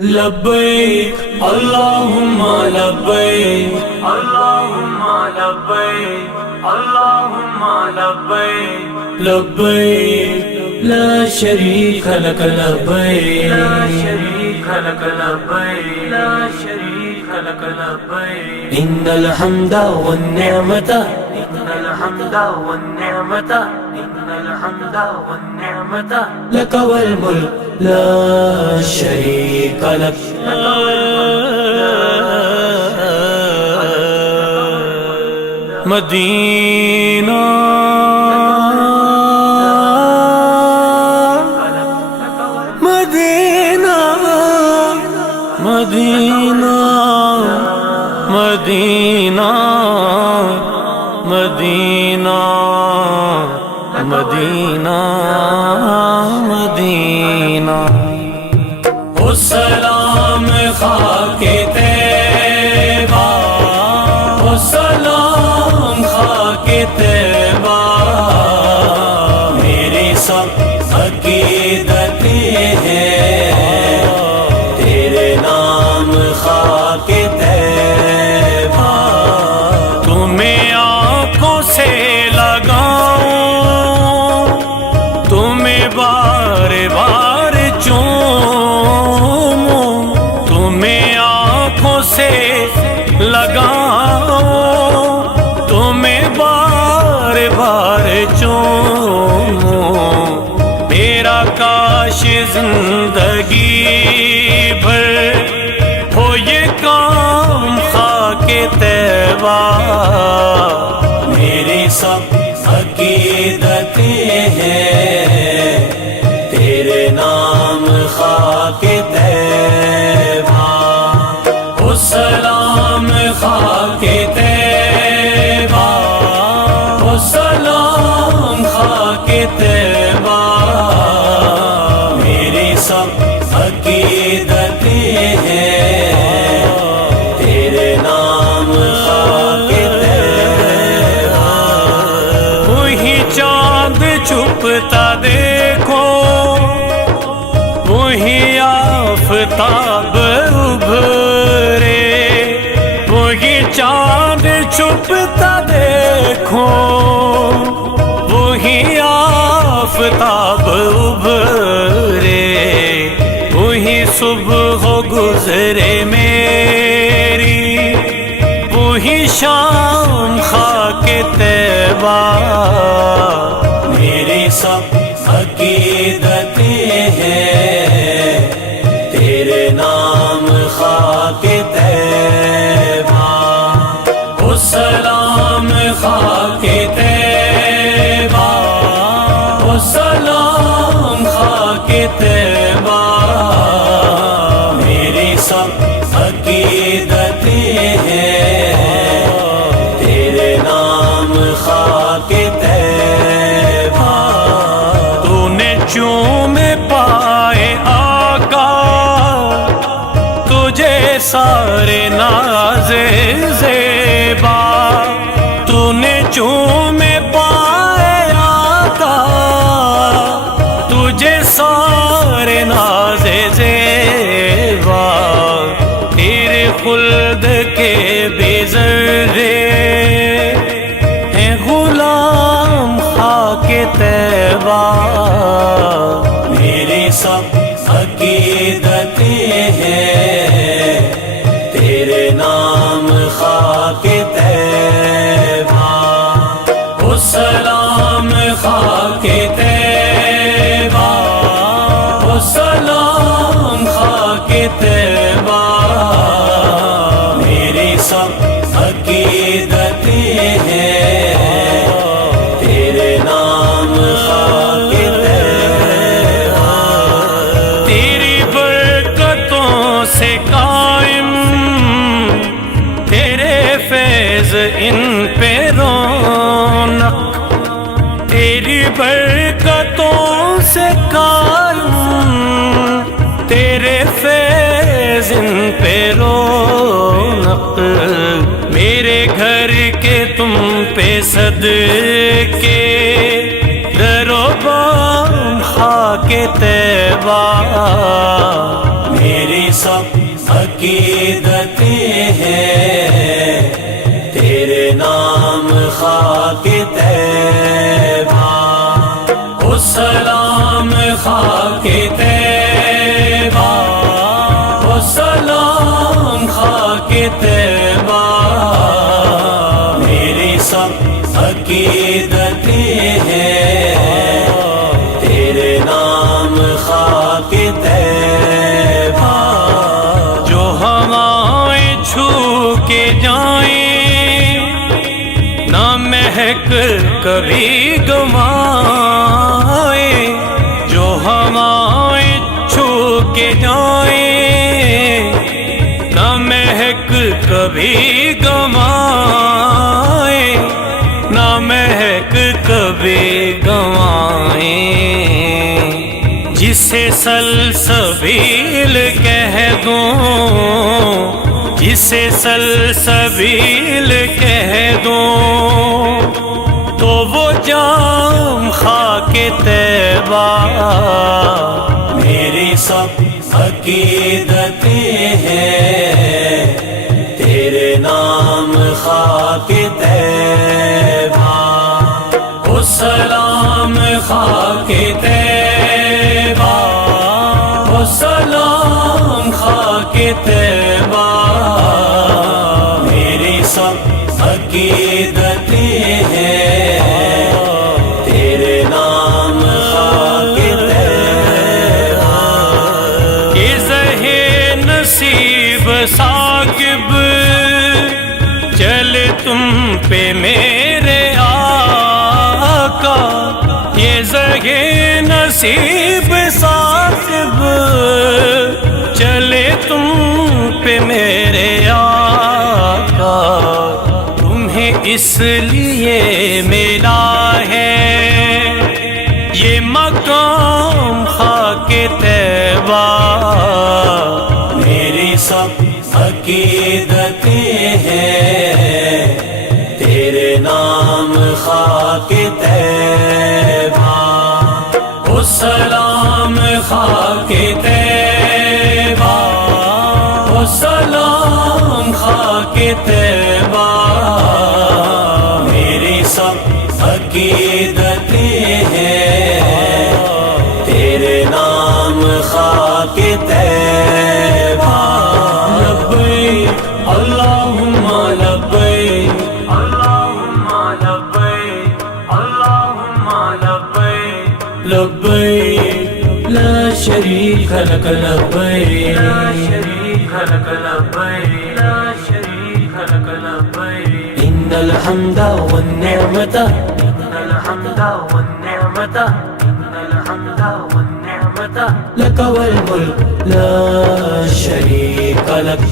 لبیک اللہم لبیک اللہم لبیک اللہم لبیک لبیک لا شریک لک لبیک لا شریک لک لبیک لا شریک لک لبیک ان الحمد والنعمت ان الحمد والنعمت ان الحمد والنعمت لک والملک لا شریک لک مدینہ مدینہ مدینہ مدینہ مدینہ مدینہ مدینہ او سلام خاک طیبہ او سلام خاک طیبہ میری سب عقیدت ہے تیرے نام خاک طیبہ تمہیں آنکھوں سے لگاؤں تمہیں بار بار چوموں تمہیں آنکھوں سے لگاؤں تمہیں بار بار چوموں میرا کاش زندگی بھر ہو یہ کام خاک طیبہ میری سب عقیدت ہے تیرے نام خاک طیبہ او سلام خاک طیبہ او سلام خاک طیبہ میری سب عقیدت ہے تیرے نام خاک طیبہ وہی چاند چھپتا دیکھو وہی آفتاب ابھرے وہی چاند چھپتا دیکھو وہی آفتاب ابھرے وہی صبح گزرے میری وہی شام خاک طیبہ میری سب عقیدت ہے تیرے نام خاک طیبہ او سلام خاک طیبہ او سلام خاک طیبہ میری سب عقیدت ہے تیرے نام خاک طیبہ تو نے چوم پائے آقا تجھے سارے ناز زیبا تو نے چوم پائے آقا تجھے سارے ناز زیبا تیرے خلد کے بے ذرے ہیں غلام خاک طیبہ میری سب عقیدت ہے تیرے نام خاک طیبہ او سلام خاک طیبہ او سلام خاک طیبہ میری سب عقیدت ہے تیرے نام خاک طیبہ تیری برکتوں سے قائم تیرے فیض ان پہ رونق تیری برکتوں سے قائم تیرے فیض ان پہ رونق میرے گھر کے تم پہ صدقے در و بام خاک طیبہ میری سب عقیدتیں ہیں، تیرے نام خاک طیبہ، او سلام خاک طیبہ، او سلام خاک طیبہ، میری سب عقیدتیں ہیں، تیرے نام خاک طیبہ، جو ہوائیں چھو کے جائیں نہ مہک کبھی گوائیں، جو ہوائیں چھو کے جائیں نہ مہک کبھی گوائیں، نہ مہک کبھی گوائیں، جسے سلسبیل کہہ دوں، جسے سلسبیل کہہ دوں، تو وہ جام خاک طیبہ، میری سب عقیدتیں ہیں، تیرے نام خاک طیبہ، او سلام خاک طیبہ، او سلام خاک طیبہ، میری سب عقیدتیں ہیں، تیرے نام خاک طیبہ، یہ زہے نصیب ثاقب چلے تم پہ میرے آقا، یہ زہے نصیب ثاقب چلے تم پہ میرے آقا، تمہیں اس لیے ملا ہے یہ مقام خاک طیبہ، میری سب عقیدتیں ہیں، تیرے نام خاک طیبہ، او سلام خاک طیبہ، او سلام خاک طیبہ، میری سب عقیدتیں ہیں، تیرے نام خاک طیبہ، لبیک اللہم لبیک، اللہم لبیک، اللہم لبیک، لبیک لا شریک لک، لبیک لا شریک لک، لبیک لا شریک لک، لبیک ان الحمد والنعمت، ان الحمد والنعمت، ان الحمد والنعمت لک والملک لا شریک لک.